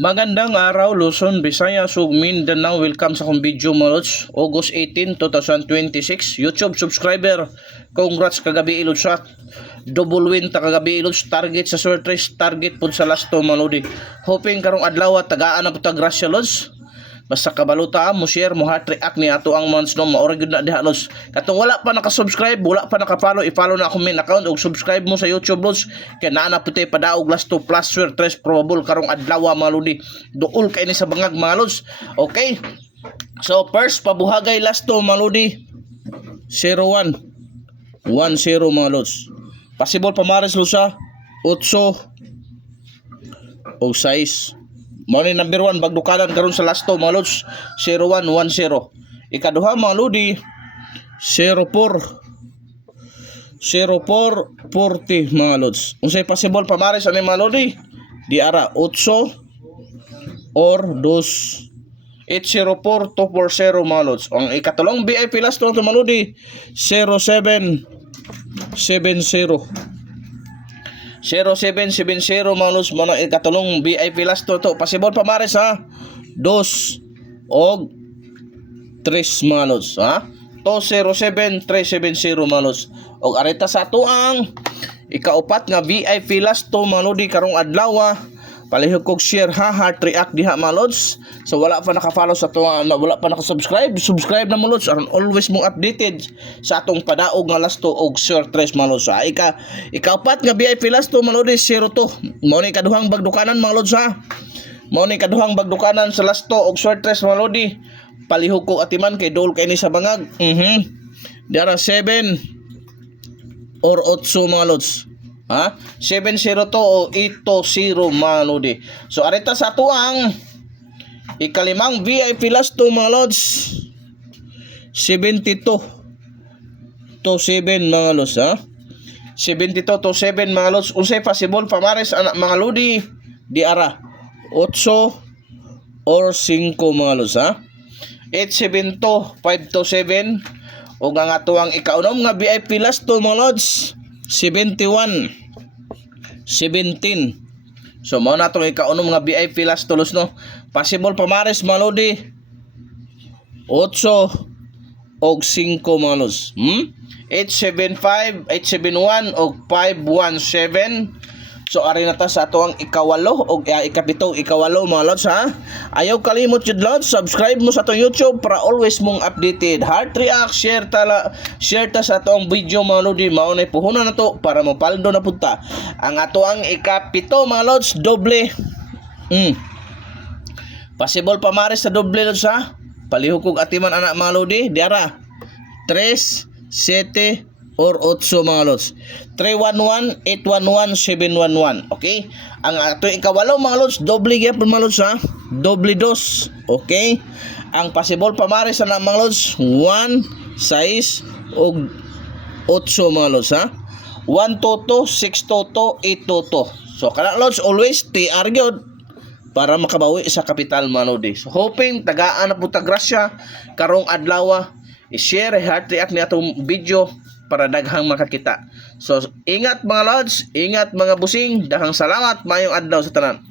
Magandang araw, Luzon, Visayas, ug Mindanao. Welcome sa akong video mga lods. August 18, 2026. YouTube subscriber, congrats kagabi ilods sa double win ta kagabi ilods. Target sa sortres, target pud sa last to mga lodi. Hoping karong adlaw tagaan na pud ta grasya lods. Basta kabaluta mo share mo heart react ni ato ang months no maori gyud na diha lods. Katong wala pa naka-subscribe, wala pa naka-follow, i-follow na akong main account ug subscribe mo sa YouTube lods. Kay naa na puti padaog last to plus sure tres probable karong adlaw mga lodi. Duol kay ni sa bangag mga lods. Okay. So first pabuhagay last to mga lodi. 01 10 mga lods. Possible pamares lods sa 8 o 6. Mao ni number 1 bagdukanan karon sa last to mga lods 0110. Ikaduha mga lodi 04 40 mga lods. Unsay possible pamares ani mga lodi? Di ara 8 or 2 804 240 mga lods. Ang ikatulong VIP last to mga lodi 0770 0770 mga lods mo na ikatulong VIP last to possible pamares ha 2 og 3 mga lods ha 207370 mga lods og arita sa ato ang ikaupat nga VIP last to mga lodi karong adlaw palihog kog share ha heart react diha mga lods. So wala pa naka-follow sa ato wala pa naka-subscribe, subscribe na mga lods aron always mong updated sa atong padaog nga last to og share tres mga lods. Ikaupat nga VIP last to mga lods 02. Mao ni kaduhang bagdukanan mga lods ha. Mao ni kaduhang bagdukanan sa last to og share tres mga lodi. Palihog ko atiman kay dol kay ni sa bangag. Diara 7 or 8 mga lods. Ha? 702 o 820 mga lodi. So arita sa ato ang ikalimang VIP last to mga lods 72 to 7 mga lods ha. 72 to 7 mga lods. Unsay possible pamares anak mga lodi? Di ara 8 or 5 mga lods ha. 872 5 to 7 ug ang ato ang ikaunom nga VIP last to mga lods 71 17. So mao na itong ikaunom nga VIP last tulos no. Possible pamares mga lodi 8 og 5 mga lods 875 871 og 517. So ari na ta sa ato ang ikawalo og ikapito ikawalo mga lods ha. Ayaw kalimot jud lods, subscribe mo sa atong YouTube para always mong updated. Heart react, share ta sa atong video mga lodi. Mao nay puhunan na to para mapaldo na punta. Ang ato ang ikapito mga lods doble. Possible pamares sa doble lods ha. Palihog kog atiman anak mga lodi. Diara 3 7 or 8 mga lods. 311, 811, 711. Okay? Ang ato ikawalo mga lods, doble gyapon mga lods ha. Doble dos. Okay? Ang possible pamares sa mga lods, 1, 6 og 8 mga lods ha. 1 toto, 6 toto, 8 toto. So kana lods always TR gyud para makabawi sa kapital mga lodi. So hoping tagaan na puta grasya karong adlaw. I-share heart react ni atong video para daghang makakita. So ingat mga lods, ingat mga busing, daghang salamat, mayong adlaw sa tanan.